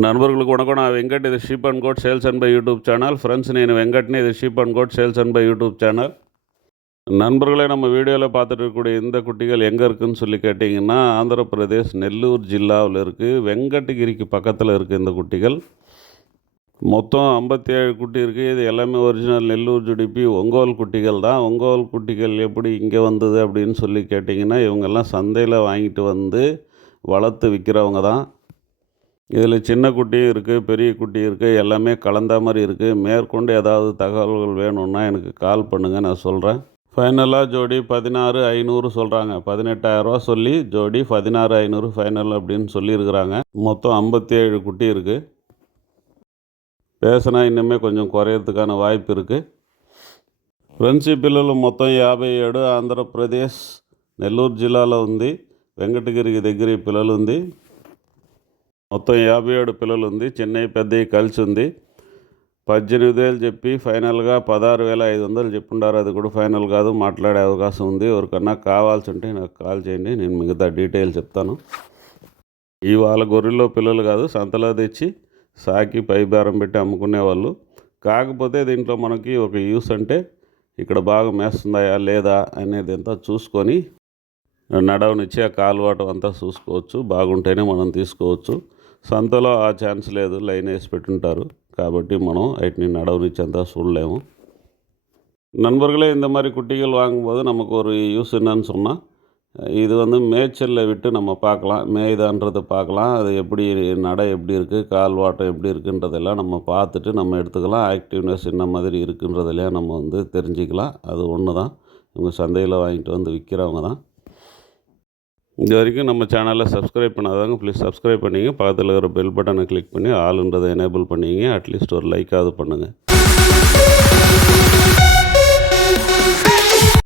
నలుగురికి వణకం నా వెంకట్ ఇది sheep and goat sales and buy YouTube channel friends నేను வெங்கட்னு இது sheep and goat sales and buy YouTube channel நண்பர்களே நம்ம வீடியோவில் பார்த்துட்டு இருக்கக்கூடிய இந்த குட்டிகள் எங்கே இருக்குன்னு சொல்லி கேட்டிங்கன்னா ஆந்திர பிரதேஷ் நெல்லூர் ஜில்லாவில் இருக்குது வெங்கடகிரிக்கு பக்கத்தில் இருக்குது இந்த குட்டிகள் மொத்தம் ஐம்பத்தி ஏழு குட்டி இருக்குது இது எல்லாமே ஒரிஜினல் நெல்லூர் ஜுடிப்பி ஒங்கோல் குட்டிகள் தான் ஒங்கோல் குட்டிகள் எப்படி இங்கே வந்தது அப்படின்னு சொல்லி கேட்டிங்கன்னா இவங்கெல்லாம் சந்தையில் வாங்கிட்டு வந்து வளர்த்து விற்கிறவங்க தான் இதில் சின்ன குட்டியும் இருக்குது பெரிய குட்டி இருக்குது எல்லாமே கலந்த மாதிரி இருக்குது மேற்கொண்டு ஏதாவது தகவல்கள் வேணும்னா எனக்கு கால் பண்ணுங்கள் நான் சொல்கிறேன் ஃபைனலாக ஜோடி பதினாறு ஐநூறு சொல்கிறாங்க பதினெட்டாயிரரூவா சொல்லி ஜோடி பதினாறு ஐநூறு ஃபைனல் அப்படின்னு சொல்லியிருக்கிறாங்க. மொத்தம் ஐம்பத்தி ஏழு குட்டி இருக்குது பேசினா இன்னுமே கொஞ்சம் குறையிறதுக்கான வாய்ப்பு இருக்குது ఫ్రెండ్స్ ఈ పిల్లలు మొత్తం యాభై ఏడు ఆంధ్రప్రదేశ్ నెల్లూరు జిల్లాలో ఉంది వెంకటగిరి దగ్గర ఈ పిల్లలు మొత్తం యాభై ఏడు పిల్లలు ఉంది చిన్నవి పెద్దవి కలిసి ఉంది పద్దెనిమిది వేలు చెప్పి ఫైనల్గా పదహారు వేల ఐదు వందలు చెప్పుండారు. అది కూడా ఫైనల్ కాదు మాట్లాడే అవకాశం ఉంది. ఎవరికన్నా కావాల్సి ఉంటే నాకు కాల్ చేయండి నేను మిగతా డీటెయిల్ చెప్తాను. ఈ వాళ్ళ గొర్రెల్లో పిల్లలు కాదు సంతలో తెచ్చి సాకి పై బేరం పెట్టి అమ్ముకునేవాళ్ళు. కాకపోతే దీంట్లో మనకి ఒక యూస్ అంటే ఇక్కడ బాగా మేస్తుందా లేదా అనేది అంతా చూసుకొని నడవనిచ్చి ఆ కాలువాటం అంతా చూసుకోవచ్చు బాగుంటేనే మనం తీసుకోవచ్చు. సంతలో ఆ ఛాన్స్ లేదు లైన్ వేసి పెట్టుంటారు. కాబట్టి మనం వాటిని நடவுனிச்சந்தா சொல்லவும் நண்பர்களே இந்த மாதிரி குட்டிகள் வாங்கும்போது நமக்கு ஒரு யூஸ் என்னன்னு சொன்னால் இது வந்து மேய்ச்சலில் விட்டு நம்ம பார்க்கலாம். மேய்தான்றதை பார்க்கலாம். அது எப்படி நடை எப்படி இருக்குது கால் வாட்டம் எப்படி இருக்குன்றதெல்லாம் நம்ம பார்த்துட்டு நம்ம எடுத்துக்கலாம். ஆக்டிவ்னஸ் என்ன மாதிரி இருக்குன்றதெல்லாம் நம்ம வந்து தெரிஞ்சுக்கலாம். அது ஒன்று தான் இவங்க சந்தையில் வாங்கிட்டு வந்து விற்கிறவங்க தான் இது வரைக்கும் நம்ம சேனலை சப்ஸ்கிரைப் பண்ணாதவங்க ப்ளீஸ் சப்ஸ்கிரைப் பண்ணிங்க. பக்கத்தில் இருக்கிற பெல் பட்டனை கிளிக் பண்ணி ஆளுன்றதை எனேபிள் பண்ணிங்க. அட்லீஸ்ட் ஒரு லைக்காவது பண்ணுங்கள்